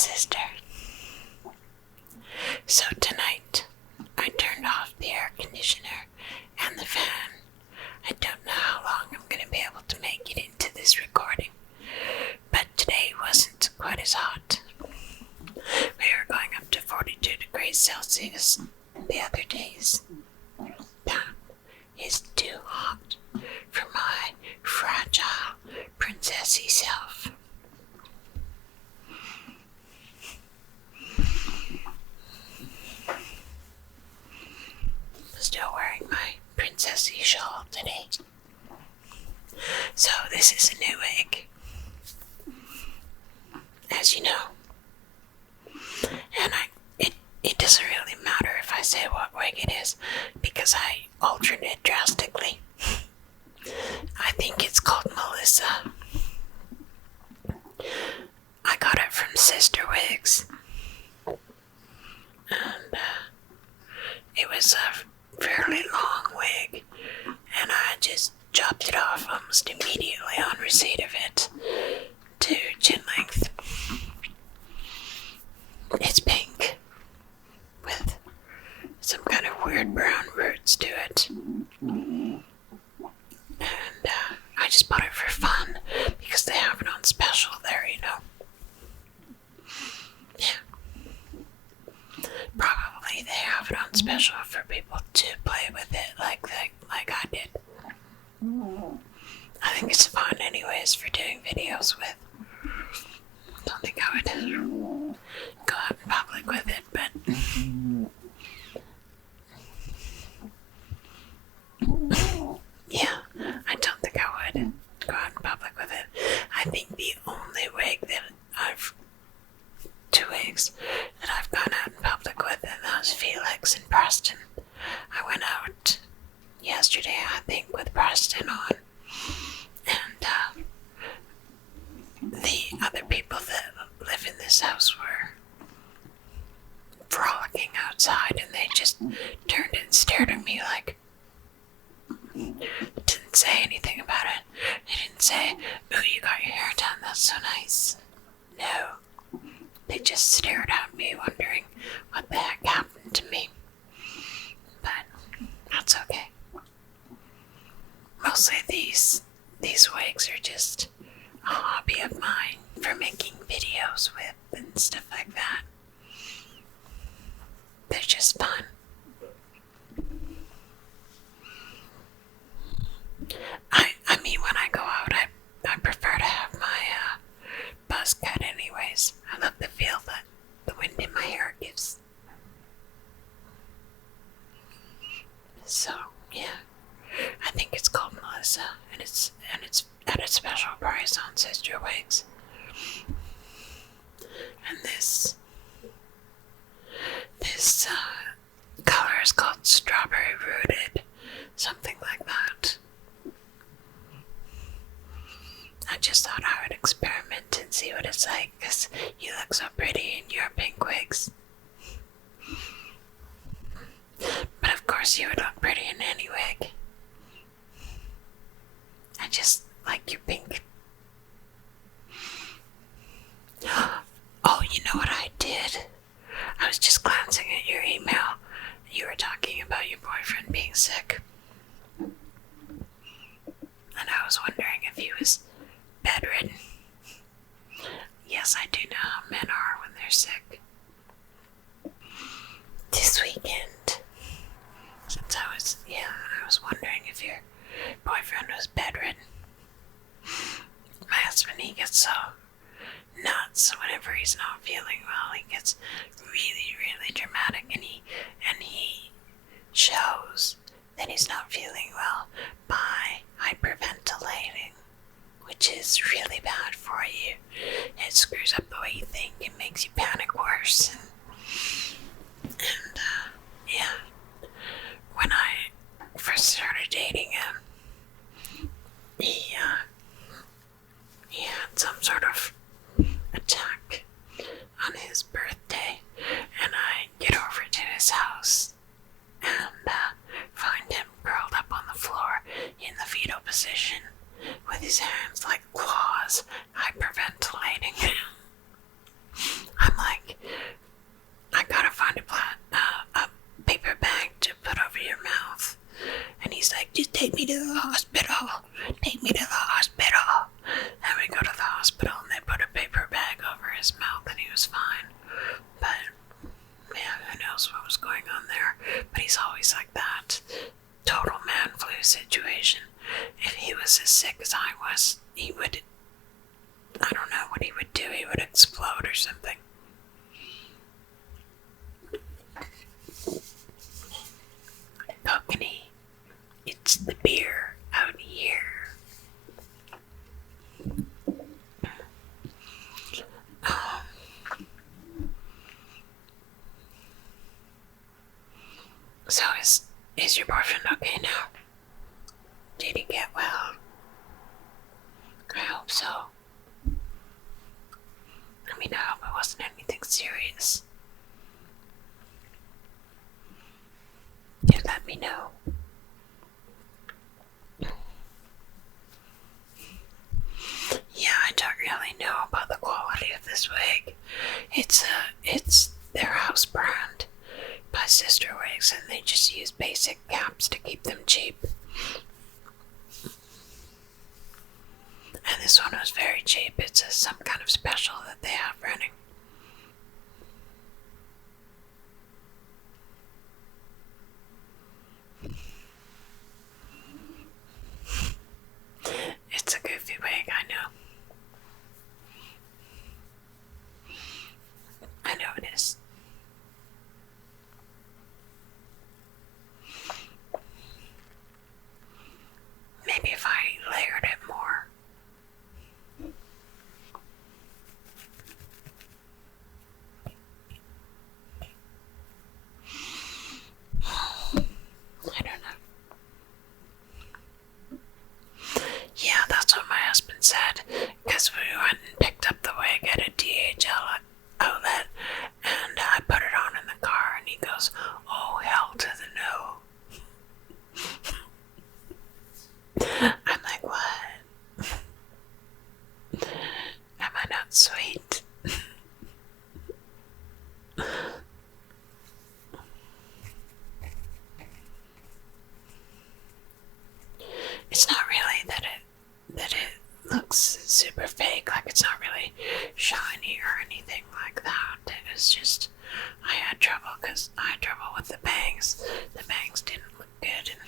sister. So tonight, I turned off the air conditioner and the fan. I don't know how long I'm going to be able to make it into this recording, but today wasn't quite as hot. We were going up to 42 degrees Celsius the other days. That is too hot for my fragile princessy self. Still wearing my princessy shawl today. So this is a new wig, as you know. And it doesn't really matter if I say what wig it is, because I altered it drastically. I think it's called Melissa. I got it from Sister Wigs. And it was a fairly long wig, and I just chopped it off almost immediately on receipt of it to chin length. It's pink with some kind of weird brown roots to it, and I just bought it for fun because they have it on special there, you know. Yeah, probably they have it on special for people to play with it like I did. I think it's fun anyways for doing videos with. Don't think I would go out in public with it, but yeah, I don't think I would go out in public with it. I think the only wig that two wigs that I've gone out in public with, and that was Felix and Preston. I went out yesterday, I think, with Preston on, and the other people that live in this house were frolicking outside, and they just turned and stared at me like, didn't say anything about it. They didn't say, "Ooh, you got your hair done, that's so nice." No, they just stared at me wondering what the heck happened to me. But that's okay. Mostly these wigs are just a hobby of mine for making videos with and stuff like that. They're just fun. I mean, when I go out, I prefer to have my buzz cut anyways. I love the feel that the wind in my hair gives. So, yeah. I think it's called Melissa, and it's at a special price on Sister Wigs. And this color is called Strawberry Rooted, something like that. I just thought I would experiment and see what it's like, because you look so pretty in your pink wigs. But of course you would look pretty in any wig. I just like your pink. Oh, you know what I did? I was just glancing at your email. You were talking about your boyfriend being sick. And I was wondering if he was bedridden. Yes, I do know how men are when they're sick. This weekend, since I was wondering if your boyfriend was bedridden. My husband, he gets so nuts whenever he's not feeling well. He gets really, really dramatic, and he shows that he's not feeling well by hyperventilating, which is really bad for you. It screws up the way you think. It makes you panic worse. And yeah, when I first started dating him, he had some sort of attack on his birthday, and I get over to his house and find him curled up on the floor in the fetal position with his hands like claws, hyperventilating. I'm take me to the hospital. Take me to the hospital. And we go to the hospital and they put a paper bag over his mouth and he was fine. But, man, who knows what was going on there. But he's always like that. Total man flu situation. If he was as sick as I was, he would, I don't know what he would do. He would explode or something. Balcony. It's the beer out here. So is your boyfriend okay now? Did he get well? I hope so. I mean, I hope it wasn't anything serious. Do let me know. Yeah, I don't really know about the quality of this wig. It's their house brand by Sister Wigs, and they just use basic caps to keep them cheap. And this one was very cheap. It's some kind of special that they have running. It's a goofy wig, I know. I know it is. Maybe if I layered it more. I don't know. Yeah, that's what my husband said, because we went and picked up the wig at a DHL outlet, and I put it on in the car, and he goes, "Oh, hell to the no." I'm like, what? Am I not sweet? It's not really that it looks super fake, like it's not really shiny or anything like that. It was just, I had trouble with the bangs. The bangs didn't look good, and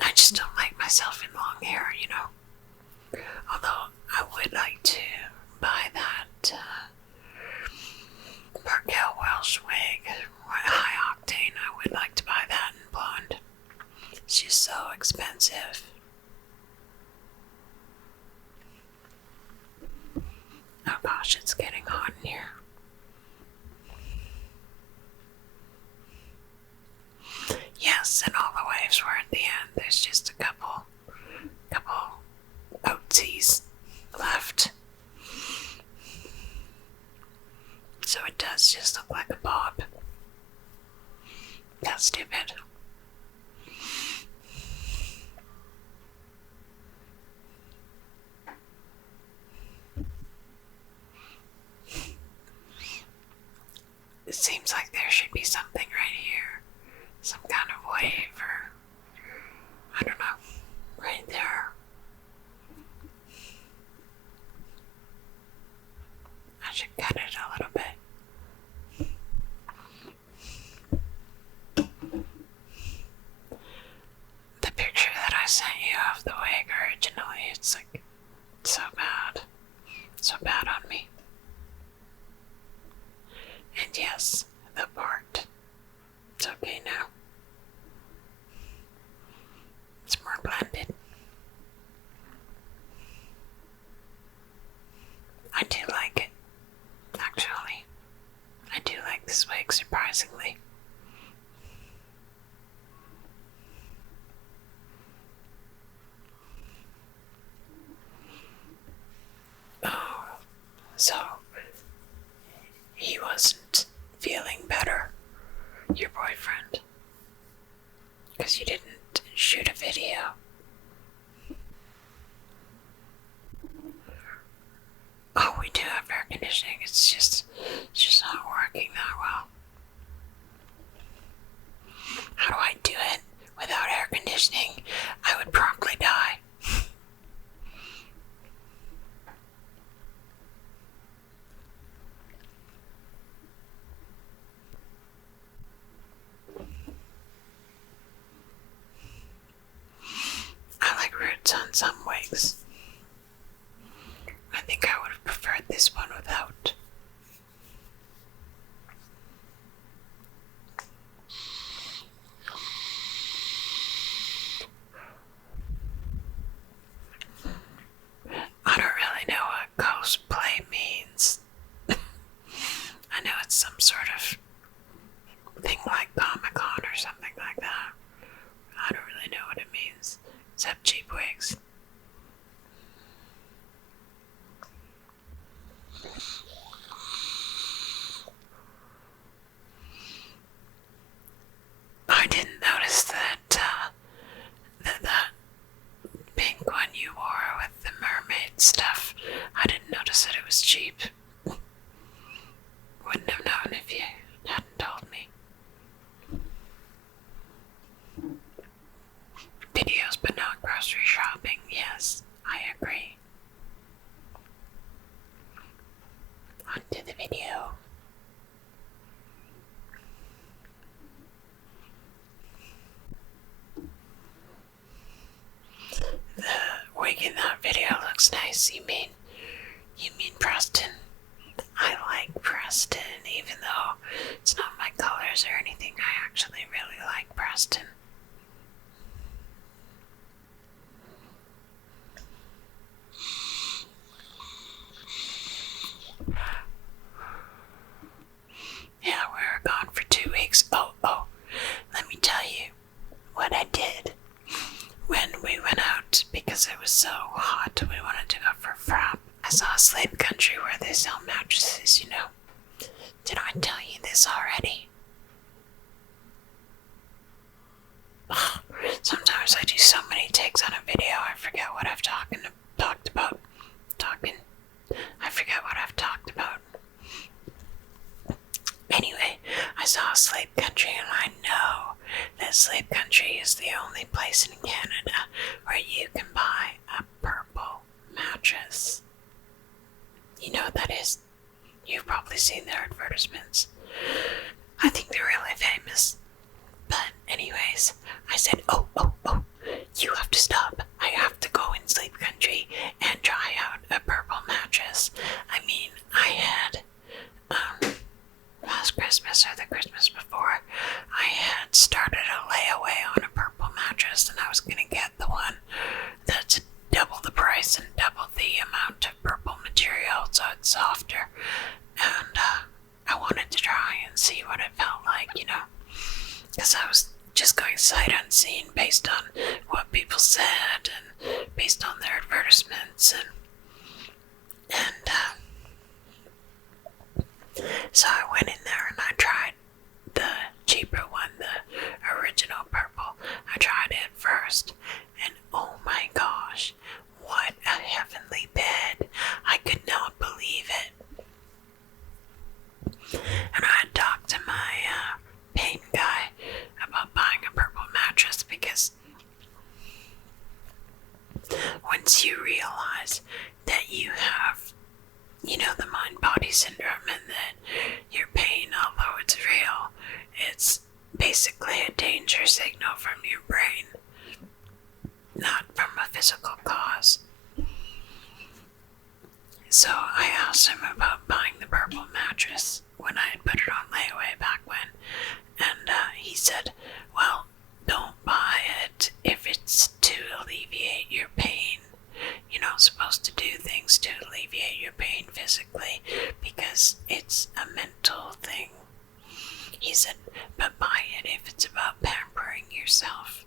I just don't like myself in long hair, you know. Although I would like to buy that Parkel Welsh wig, high octane. I would like to buy that in blonde. It's just so expensive. Oh gosh, it's getting hot in here. Yes, and all the waves were at the end. There's just a couple oatsies left. So it does just look like a bob. That's stupid. It seems like there should be something right here. Some kind of wave or, I don't know, right there. I should cut it a little bit. The picture that I sent you of the wig originally, it's like so bad. So bad on me. And yes, the part. It's okay now. It's more blended. I do like it. Actually, I do like this wig, surprisingly. Oh, so he wasn't feeling better, your boyfriend, because you didn't shoot a video. Oh, we do have air conditioning. It's just not working that well. How do I do it without air conditioning? wigs. I think I would have preferred this one without. I don't really know what cosplay means. I know it's some sort of thing like Comic-Con or something like that. I don't really know what it means, except cheap wigs. I didn't notice that that pink one you wore with the mermaid stuff. I didn't notice that it was cheap. Wouldn't have known if you hadn't told me. Videos but not grocery shopping, yes, I agree. On to the video. The wig in that video looks nice. You mean Preston? I like Preston, even though it's not my colors or anything. I actually really like Preston. Yeah, we were gone for 2 weeks. Oh, let me tell you what I did when we went out because it was so hot. We wanted to go for a frap. I saw a Sleep Country where they sell mattresses, you know. Did I tell you this already? Ugh, sometimes I do so many takes on a video, I forget what I've talked about. I forget what I've talked about. Anyway, I saw Sleep Country, and I know that Sleep Country is the only place in Canada where you can buy a purple mattress. You know what that is? You've probably seen their advertisements. I think they're really famous. But anyways, I said, oh, you have to stop. I have to go in Sleep Country and try out a purple mattress. I mean, I had, last Christmas or the Christmas before, I had started a layaway on a purple mattress, and I was gonna get the one that's double the price and double the amount of purple material, so it's softer. And I wanted to try and see what it felt like, you know, because I was just going sight unseen based on what people said and based on their advertisements, and so I went in there and I tried the cheaper one, the original purple. I tried it first, and oh my gosh, what a heavenly bed. I could not believe it. And I had talked to my pain guy about buying a purple mattress because once you realize that you have, you know, the mind-body syndrome and that your pain, although it's real, it's basically a danger signal from your brain, not from a physical cause. So I asked him about buying the purple mattress when I had put it on layaway back when, and he said, well, don't buy it if it's to alleviate your pain. You're not supposed to do things to alleviate your pain physically because it's a mental thing. He said, but buy it if it's about pampering yourself.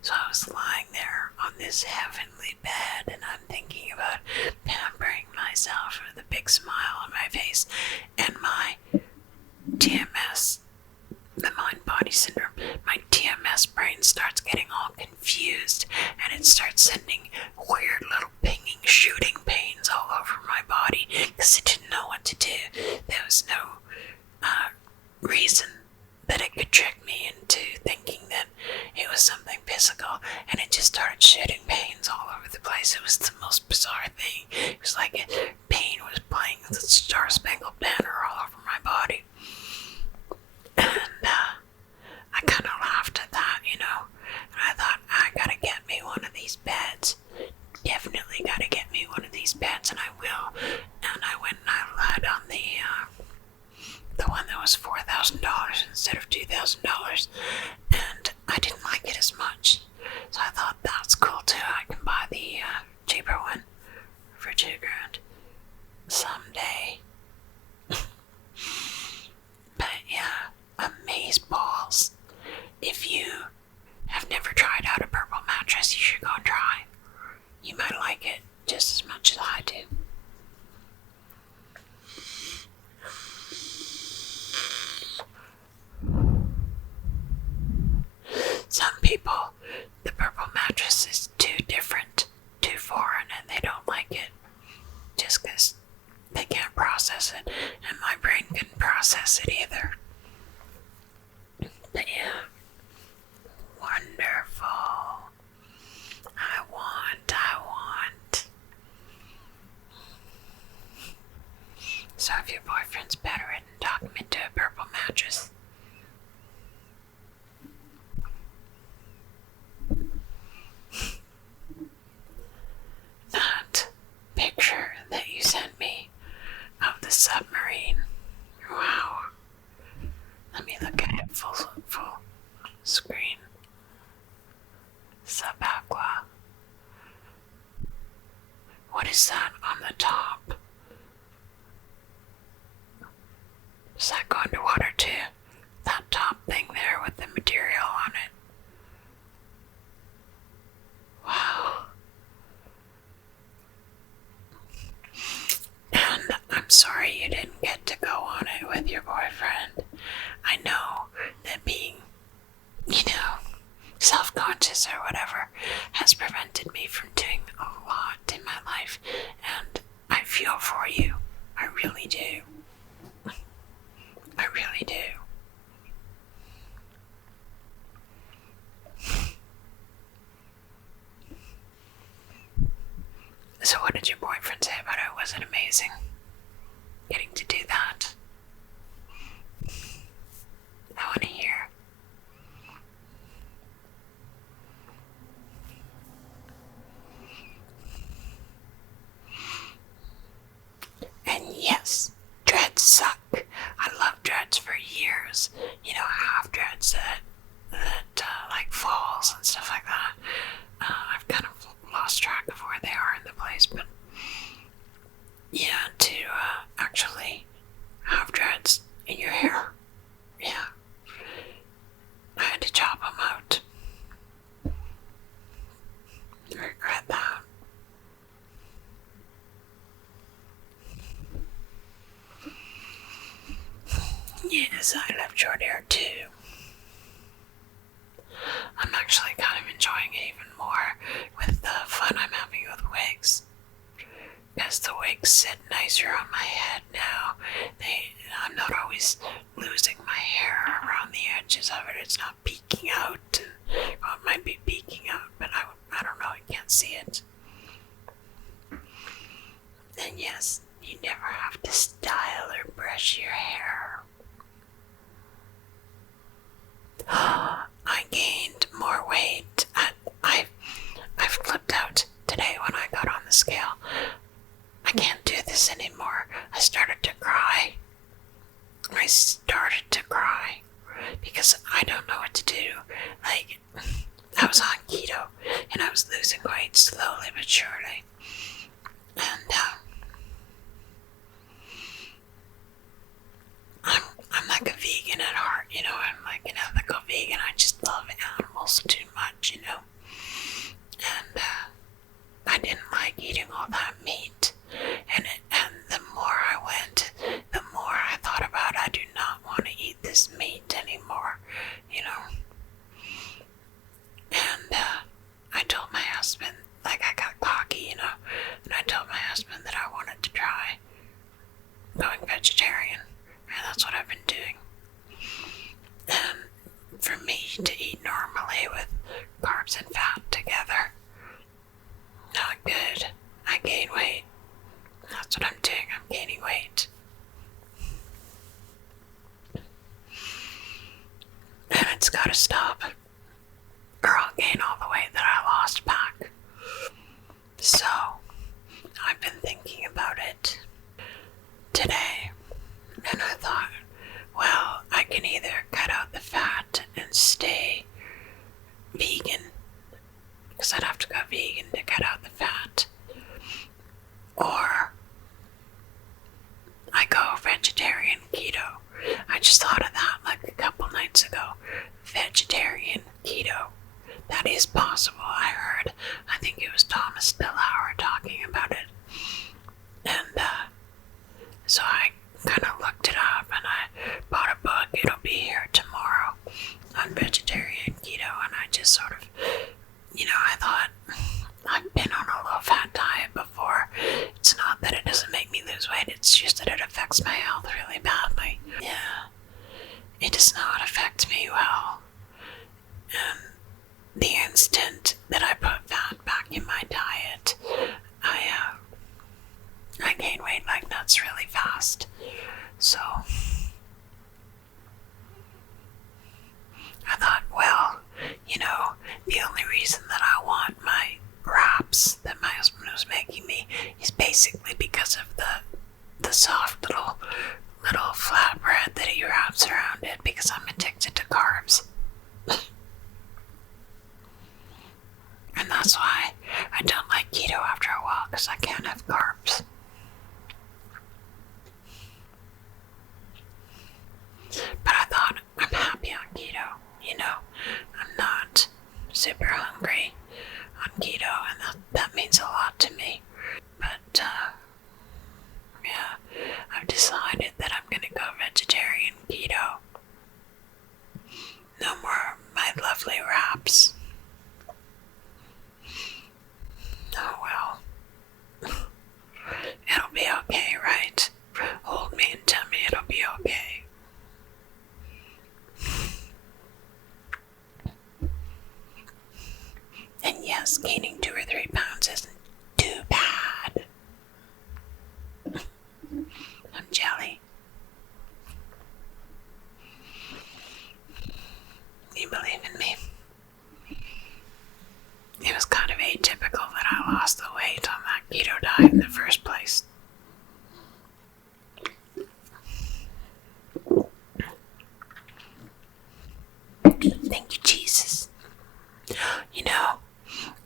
So I was lying there on this heavenly bed and I'm thinking about pampering myself with a big smile on my face, and my TMS, the mind-body syndrome, my TMS brain starts getting all confused and it starts sending weird little pinging, shooting pains all over my body because it didn't know what to do. There was no reason that it could trick me into thinking that it was something physical, and it just started shooting pains all over the place. It was the most bizarre thing. It was like pain was playing the Star Spangled Banner all over my body. And I kind of laughed at that, you know, and I thought, I gotta get me one of these beds. Definitely some people, the purple mattress is too different, too foreign, and they don't like it just because they can't process it, and my brain couldn't process it either. But yeah, wonderful. I want. So if your boyfriend's bedridden, talk him into a purple mattress. That picture that you sent me of the submarine. Wow. Let me look at it full screen. Sub-aqua. What is that on the top? Does that go underwater too? That top thing there with the material on it. Wow. And I'm sorry you didn't get to go on it with your boyfriend. I know that being, self-conscious or whatever has prevented me from doing a lot in my life, and I feel for you. I really do. I really do. So what did your boyfriend say about it? Was it amazing getting to do that? I want to hear. And yes, dreads suck. I loved dreads for years. Half dreads that like falls and stuff like that. I've kind of lost track of where they are in the place, but yeah, to actually have dreads in your hair, yeah, I had to chop them out. I regret that. Yes, I love short hair too. I'm actually kind of enjoying it even more with the fun I'm having with wigs. Because the wigs sit nicer on my head now. I'm not always losing my hair around the edges of it. It's not peeking out. Well, it might be peeking out, but I don't know. I can't see it. And yes, you never have to style or brush your hair. I gained more weight. I flipped out today when I got on the scale. I can't do this anymore. I started to cry because I don't know what to do. Like, I was on keto and I was losing weight slowly but surely. And I'm like a vegan at heart, I'm like an ethical vegan. I just love animals too much, And I didn't like eating all that meat. And the more I went, the more I thought about I do not want to eat this meat anymore, And I told my husband, like I got cocky, and I told my husband that I wanted to try going vegetarian. And that's what I've been doing. And for me to eat normally with carbs and fat together, not good. I gain weight. That's what I'm doing. I'm gaining weight. And it's gotta stop, or I'll gain all the weight that I lost back. So, I've been thinking about it today. And I thought, well, I can either cut out the fat and stay vegan, because I'd have to go vegan to cut out the fat, or I go vegetarian keto. I just thought of that like a couple nights ago. Vegetarian keto. That is possible, I heard. I think it was Thomas DeLauer talking about it. And so I kind of looked it up and I bought a book. It'll be here tomorrow on vegetarian keto, and I That's why I don't like keto after a while, because I can't have carbs. But I thought, I'm happy on keto, you know. I'm not super hungry on keto, and that means a lot to me. But, yeah, I've decided that I'm gonna go vegetarian keto. No more my lovely wraps. Oh well. It'll be okay, right? Hold me and tell me it'll be okay. And yes, gaining 2 or 3 pounds isn't too bad. I'm jelly. You believe in me? It was kind of atypical that I lost the weight on that keto diet in the first place. Thank you, Jesus. You know,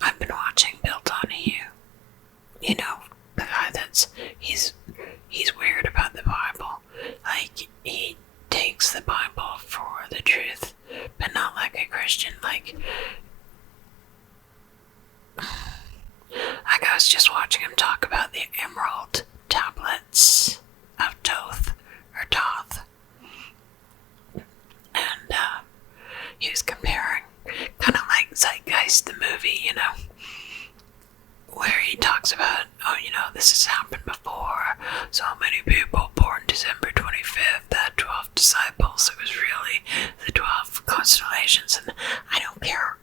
I've been watching Bill Donahue. You know, the guy he's weird about the Bible. Like, he takes the Bible for the truth, but not like a Christian. Like, I was just watching him talk about the emerald tablets of Toth. And, he was comparing, kind of like Zeitgeist, the movie, you know, where he talks about, oh, you know, this has happened before. So many people born December 25th had 12 disciples. It was really the 12 constellations, and I don't care.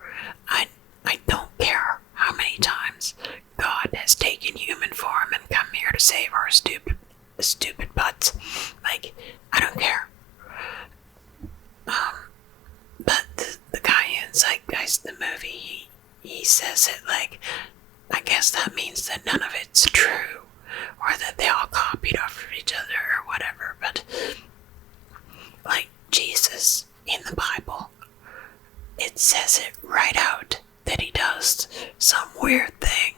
I don't care how many times God has taken human form and come here to save our stupid butts. Like, I don't care. But the guy in Zeitgeist, the movie, he says it like, I guess that means that none of it's true, or that they all copied off of each other, or whatever. But, like, Jesus in the Bible, it says it right out that he does some weird thing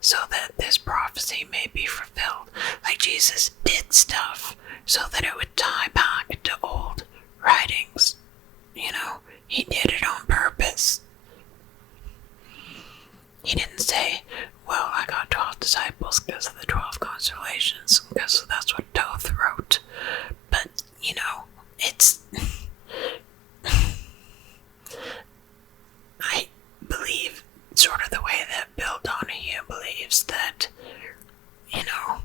so that this prophecy may be fulfilled. Like, Jesus did stuff so that it would tie back to old writings. You know, he did it on purpose. He didn't say, well, I got 12 disciples because of the 12 constellations, because that's what Toth wrote. But, you know, it's... I believe sort of the way that Bill Donahue believes that, you know,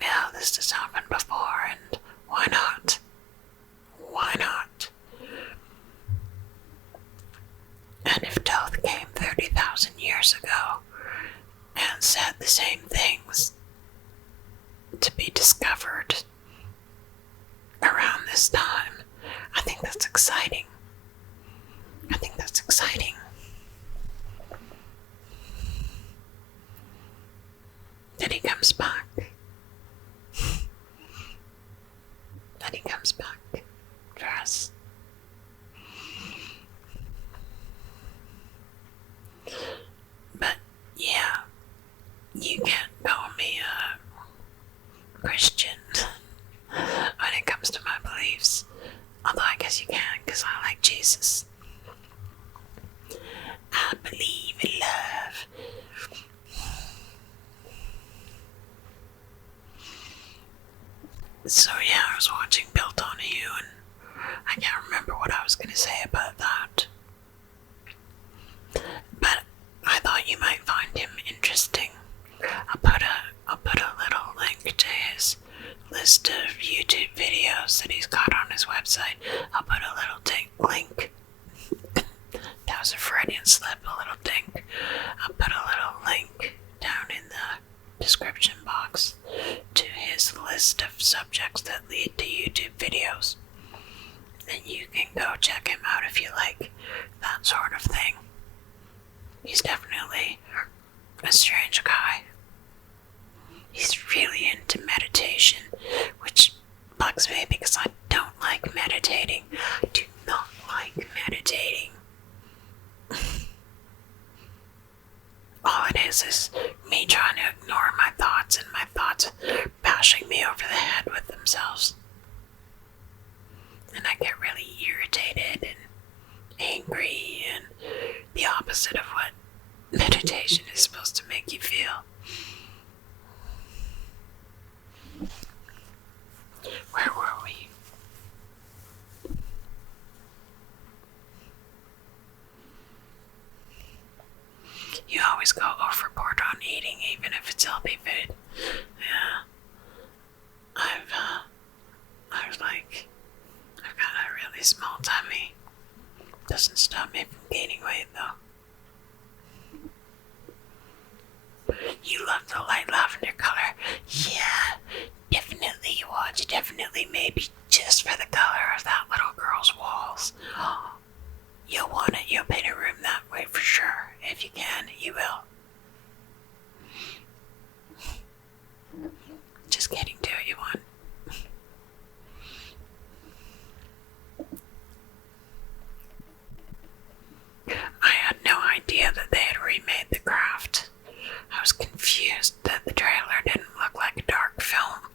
yeah, this has happened before, and why not? Why not? And if Toth came 30,000 years ago and said the same things to be discovered around this time, I think that's exciting. I think that's exciting. That he comes back. That he comes back for us. But, yeah, you can't call me a Christian when it comes to my beliefs. Although I guess you can, because I like Jesus. I believe in love. So yeah, I was watching Bill Donahue, and I can't remember what I was going to say about that. But I thought you might find him interesting. I'll put a little link to his list of YouTube videos that he's got on his website. I'll put a little link. That was a Freudian slip, a little dink. I'll put a little link down in the description box to his list of subjects that lead to YouTube videos. And you can go check him out if you like that sort of thing. He's definitely a strange guy. He's really into meditation, which bugs me because I don't like meditating. I do not like meditating. it is me trying to ignore my thoughts, and my thoughts bashing me over the head with themselves. And I get really irritated and angry, and the opposite of what meditation is supposed to make you feel. Where were we? You always go overboard on eating, even if it's healthy food. Yeah. I've got a really small tummy. Doesn't stop me from gaining weight, though. You love the light lavender color. Yeah, definitely you would. Definitely, maybe just for the color of that little girl's walls. You'll want it. You'll paint a room that way for sure. If you can, you will. Just kidding, do what you want. I had no idea that they had remade The Craft. I was confused that the trailer didn't look like a dark film.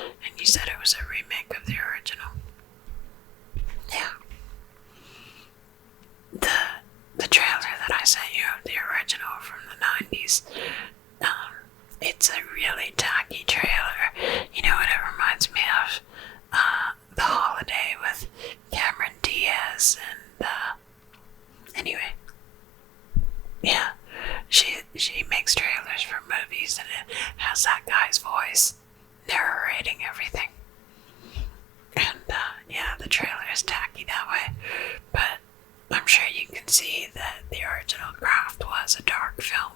And you said it was a remake of the original. Yeah. The trailer that I sent you of the original from the 90s, it's a really tacky trailer. You know what it reminds me of? The Holiday with Cameron Diaz and, anyway. Yeah, she makes trailers for movies, and it has that guy's voice narrating everything. And, yeah, the trailer is tacky that way, but I'm sure you can see that the original Craft was a dark film.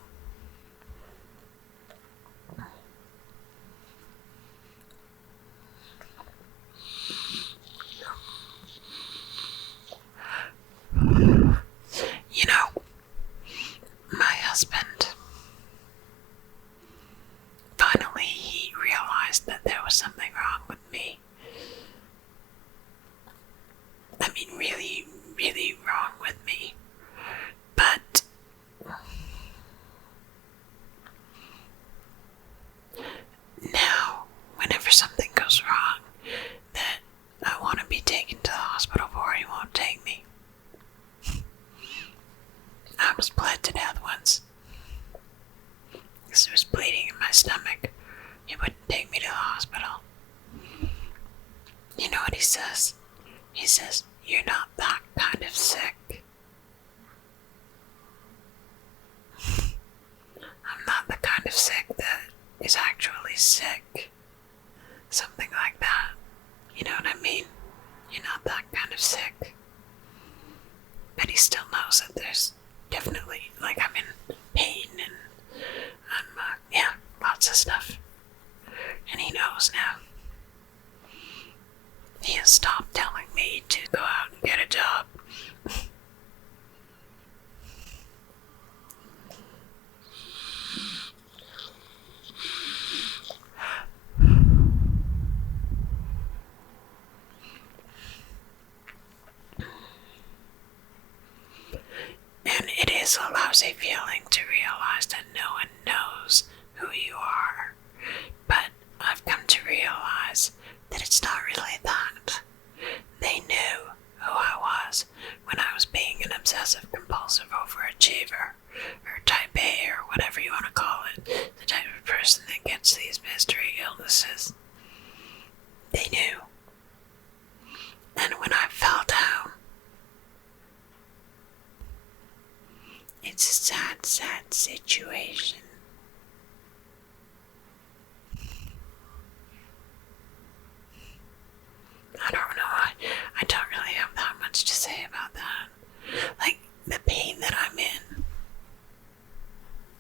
You know, my husband, finally he realized that there was something wrong with me. I mean, really, really wrong with me. But now, whenever something goes wrong that I want to be taken to the hospital for, he won't take me. I was bled to death once because there was bleeding in my stomach. He wouldn't take me to the hospital. You know what he says? He says, "You're not that kind of sick." I'm not the kind of sick that is actually sick. Something like that. You know what I mean? You're not that kind of sick. But he still knows that there's definitely, like, I'm in pain and yeah, lots of stuff. And he knows now. He has stopped telling me to go out and get a job. And it is a lousy feeling to realize that no one knows who you are. But I've come to realize that it's not really that. They knew who I was when I was being an obsessive compulsive overachiever, or type A, or whatever you want to call it, the type of person that gets these mystery illnesses. They knew. And when I fell down, it's a sad, sad situation. I don't know. I don't really have that much to say about that. Like, the pain that I'm in.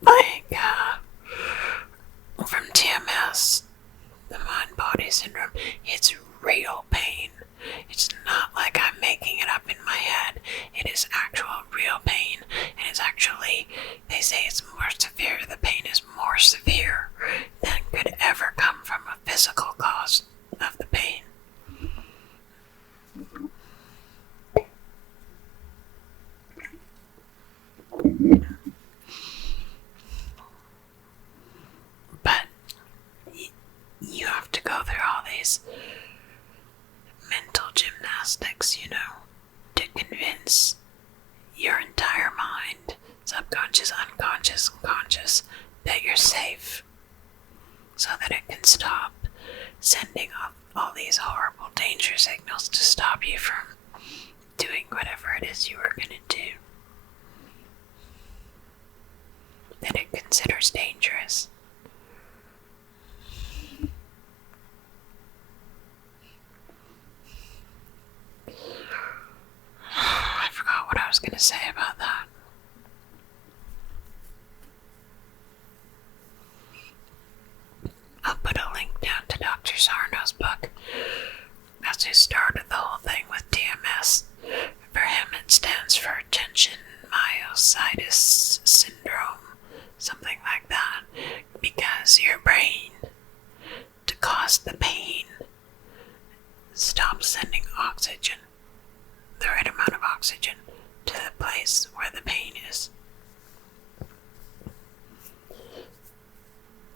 Like, from TMS, the Mindbody syndrome, it's real pain. It's not like I'm making it up in my head. It is actual real pain. And it's actually, they say it's more severe. The pain is more severe than could ever come from a physical cause of the pain. subconscious, unconscious, and conscious that you're safe so that it can stop sending off all these horrible danger signals to stop you from doing whatever it is you are going to do that it considers dangerous. I forgot what I was going to say about that. I'll put a link down to Dr. Sarno's book. As he started the whole thing with TMS. For him, it stands for Tension Myositis Syndrome, something like that, because your brain, to cause the pain, stops sending oxygen, the right amount of oxygen, to the place where the pain is.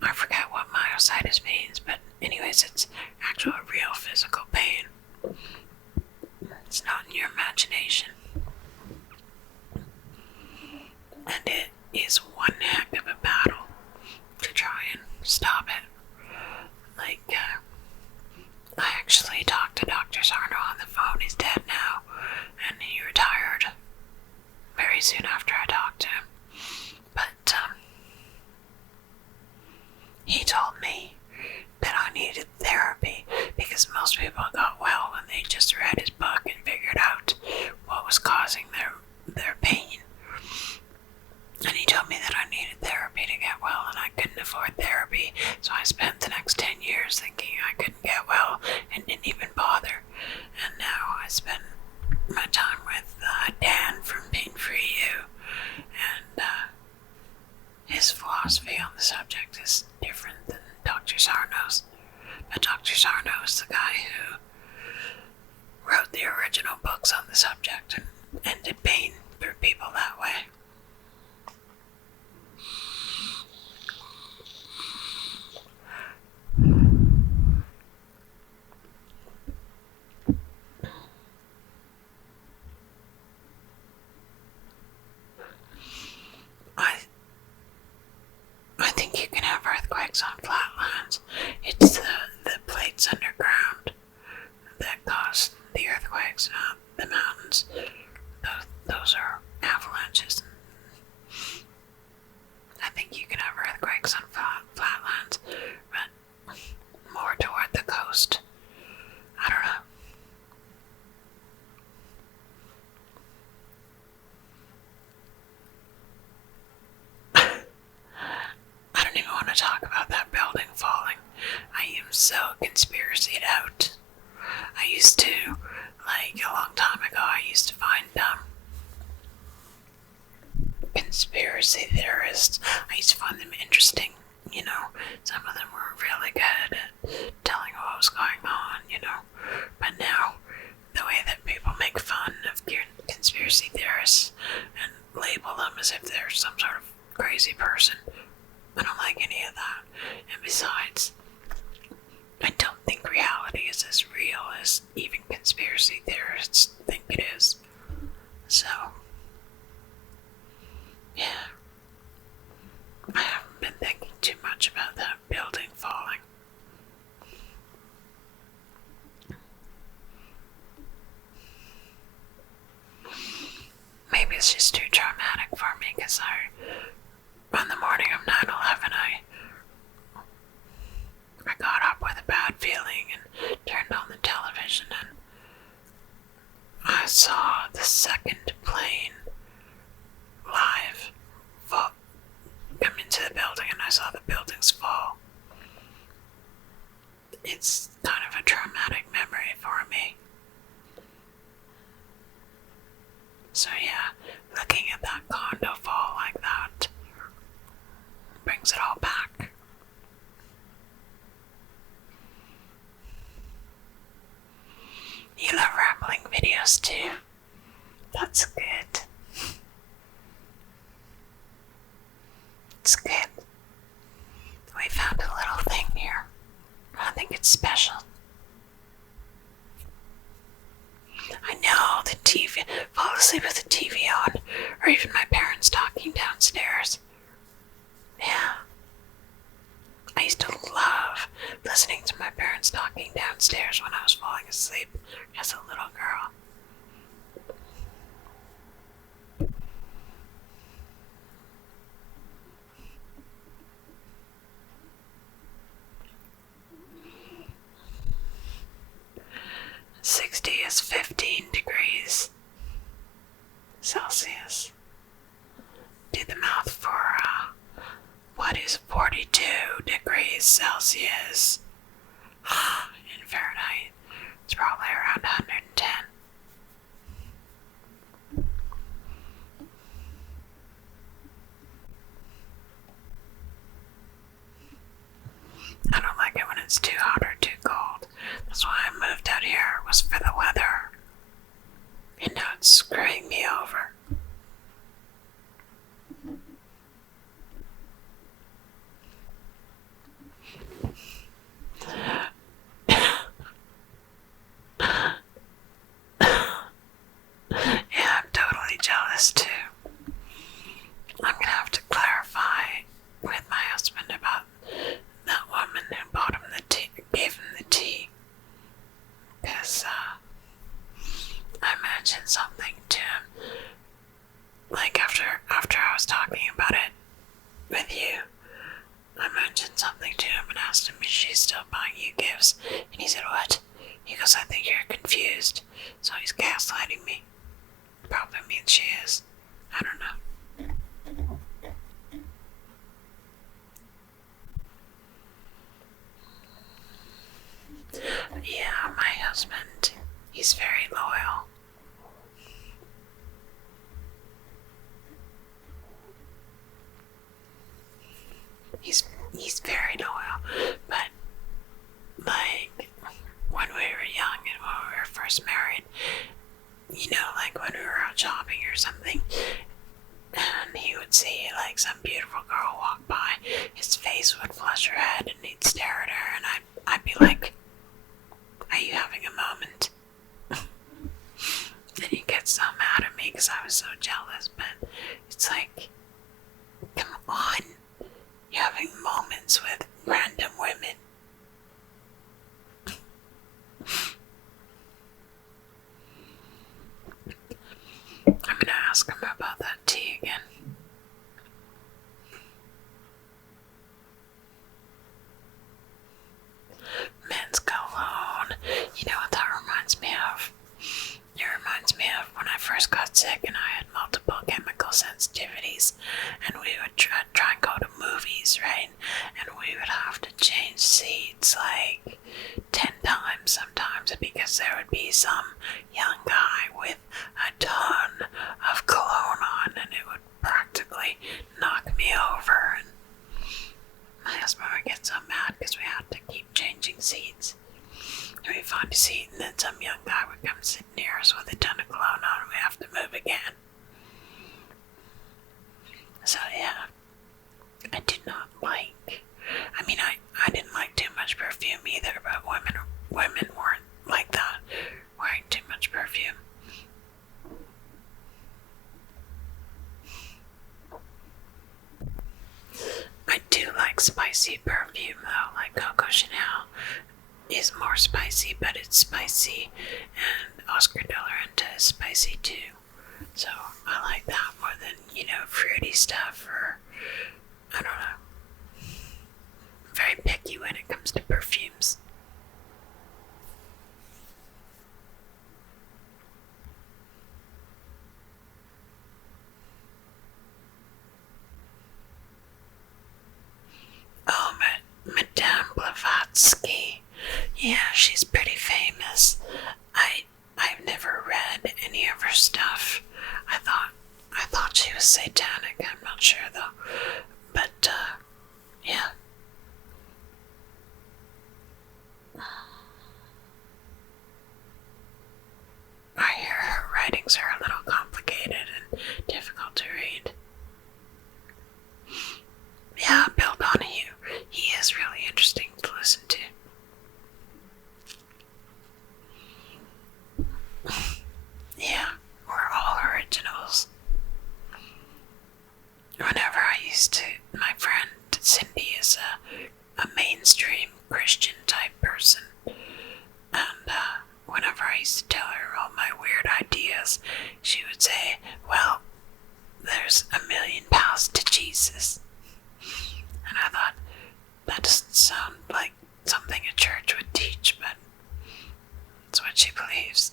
I forget what myositis means, but anyways, it's actual real physical pain. It's not in your imagination. And it is one heck of a battle to try and stop it. I actually talked to Dr. Sarno on the phone. He's dead now, and he retired very soon after I talked to him. But, he told me that I needed therapy because most people got well when they just read his book and figured out what was causing their pain. And he told me that I needed therapy to get well, and I couldn't afford therapy, so I spent the next 10 years thinking I couldn't get well and didn't even bother. And now I spend my time with Dan from Pain Free You, and his philosophy on the subject is different than Dr. Sarno's. But Dr. Sarno is the guy who wrote the original books on the subject and ended pain for people that way. I think you can have earthquakes on flatlands. It's the plates underground that cause the earthquakes, not the mountains. Those are avalanches. I think you can have earthquakes on flatlands, but more toward the coast. I don't know. I don't even want to talk about that building falling. I am so conspiracied out. I used to, a long time ago, I used to find conspiracy theorists. I used to find them interesting, Some of them were really good at telling what was going on, But now, the way that people make fun of conspiracy theorists and label them as if they're some sort of crazy person, I don't like any of that. And besides, I don't think reality is as real as even conspiracy theorists think it is. So, yeah. I haven't been thinking too much about that building falling. Maybe it's just too traumatic for me because on the morning of 9/11, I got up with a bad feeling and turned on the television, and I saw the second plane live come into the building, and I saw the buildings fall. It's kind of a traumatic memory for me. So yeah, looking at that condo fall like that brings it all back. You love rambling videos too. That's good. It's good. We found a little thing here. I think it's special. I know the TV, fall asleep with the TV on, or even my parents talking downstairs. downstairs. Yeah. I used to love listening to my parents talking downstairs when I was falling asleep as a little girl. "60 is 15 degrees Celsius. Do the math for what is 42 degrees Celsius in Fahrenheit. It's probably around 110. I don't like it when it's too hot or too cold. That's why I moved out here, was for the weather. And now it's screwing me over. Yeah, I'm totally jealous too. I'm gonna have to clarify with my husband about that woman who bought him the tea, gave him the tea. Because, I mentioned something to him. Like, after I was talking about it with you, I mentioned something to him and asked him if she's still buying you gifts. And he said, "What?" He goes, "I think you're confused." So he's gaslighting me. Probably means she is. I don't know. Yeah, my husband, he's very loyal. He's very loyal, but like when we were young and when we were first married, you know, like when we were out shopping or something, and he would see like some beautiful girl walk by, his face would flush red and he'd stare at her, and I'd be like, "Are you having a moment?" Then he'd get so mad at me because I was so jealous, but it's like, come on, you're having moments with random women. I'm gonna ask him about that tea again. Men's cologne. You know what that reminds me of? It reminds me of when I first got sick and I had multiple chemical sensitivities, and we would try and go to movies, right? And we would have to change seats like 10 times sometimes because there would be some young guy with a ton of cologne on, and it would practically knock me over. And my husband would get so mad because we had to keep changing seats. And we find a seat, and then some young guy would come sit near us with a ton of cologne on, and we have to move again. So yeah, I did not like. I mean, I didn't like too much perfume either, but women weren't like that, wearing too much perfume. I do like spicy perfume though, like Coco Chanel is more spicy, but it's spicy, and Oscar de la Renta is spicy too. So I like that more than, you know, fruity stuff, or I don't know. I'm very picky when it comes to perfumes. Oh, Madame Blavatsky. Yeah, she's pretty famous. I've never read any of her stuff. I thought she was satanic. I'm not sure though. But yeah. I hear her writings are a little complicated and difficult to read. Yeah, Bill Donahue. He is really interesting to listen to. Yeah, we're all originals. mainstream Christian type person. And whenever I used to tell her all my weird ideas, she would say, well, there's a million paths to Jesus. And I thought, that doesn't sound like something a church would teach, but it's what she believes.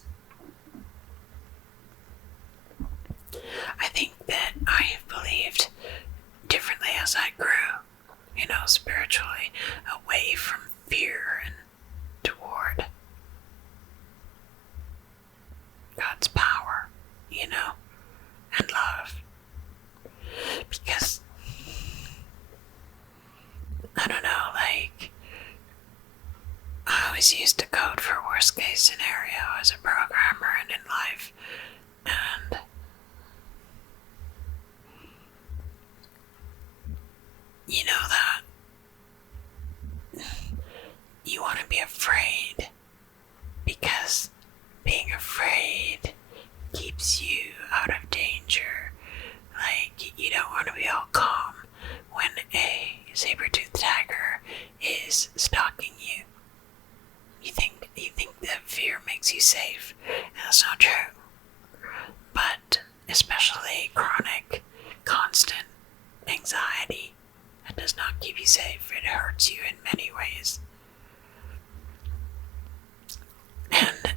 I think that I have believed differently as I grew, spiritually, away from fear and toward God's power, and love. Because, I don't know, I always used to code for worst case scenario as a programmer and in life, and you know that you want to be afraid because being afraid keeps you out of danger. You don't want to be all calm when a saber-toothed tiger is stalking you. You think that fear makes you safe, and that's not true. But especially chronic, constant anxiety, that does not keep you safe. It hurts you in many ways. And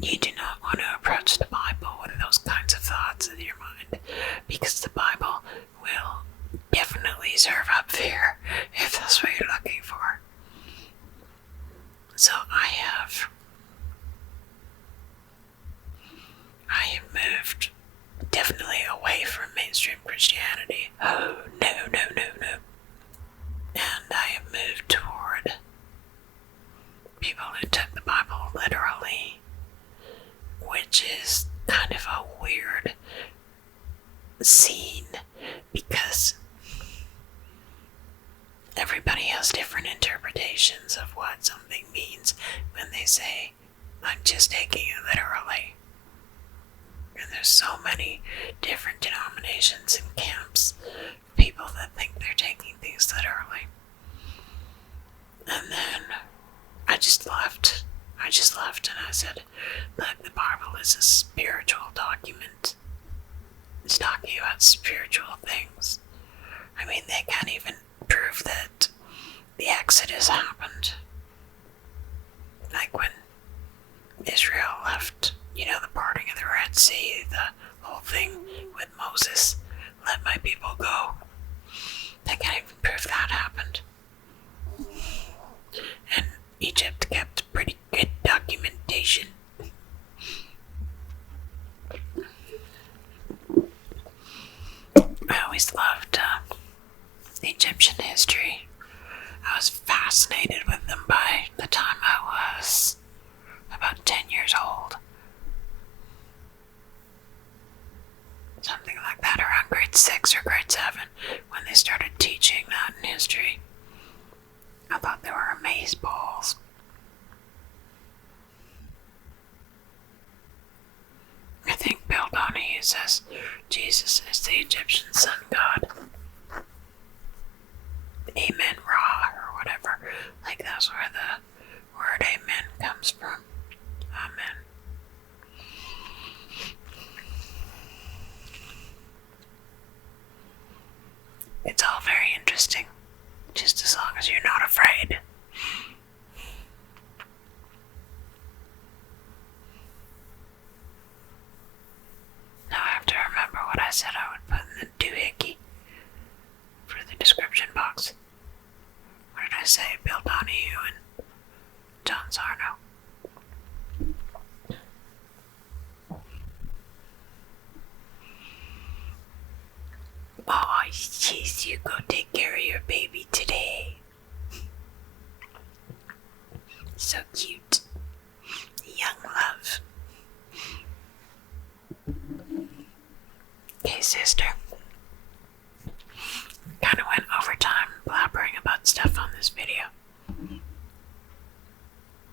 you do not want to approach the Bible with those kinds of thoughts in your mind, because the Bible will definitely serve up fear if that's what you're looking for. So I have moved definitely away from mainstream Christianity. Oh, no. And I have moved toward people who took the Bible literally, which is kind of a weird scene because everybody has different interpretations of what something means when they say, I'm just taking it literally. And there's so many different denominations and camps, people that think they're taking things literally. And then I just left and I said, look, the Bible is a spiritual document. It's talking about spiritual things. I mean, they can't even prove that the Exodus happened. Like when Israel left, the parting of the Red Sea, the whole thing with Moses, let my people go. They can't even prove that happened. And Egypt kept pretty good documentation. I always loved Egyptian history. I was fascinated with them by the time I was about 10 years old. Something like that, around grade 6 or grade 7, when they started teaching that in history. I thought they were amazeballs. I think Bill Donahue says Jesus is the Egyptian sun god. Amen Ra or whatever. That's where the word amen comes from. Amen. It's all very interesting, just as long as you're not afraid. Now I have to remember what I said I would put in the doohickey for the description box. What did I say? Bill Donahue and John Sarno. Oh, jeez, you go take care of your baby today. So cute. Young love. Okay, sister. Kinda went over time blabbering about stuff on this video.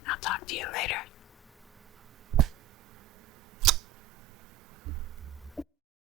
I'll talk to you later.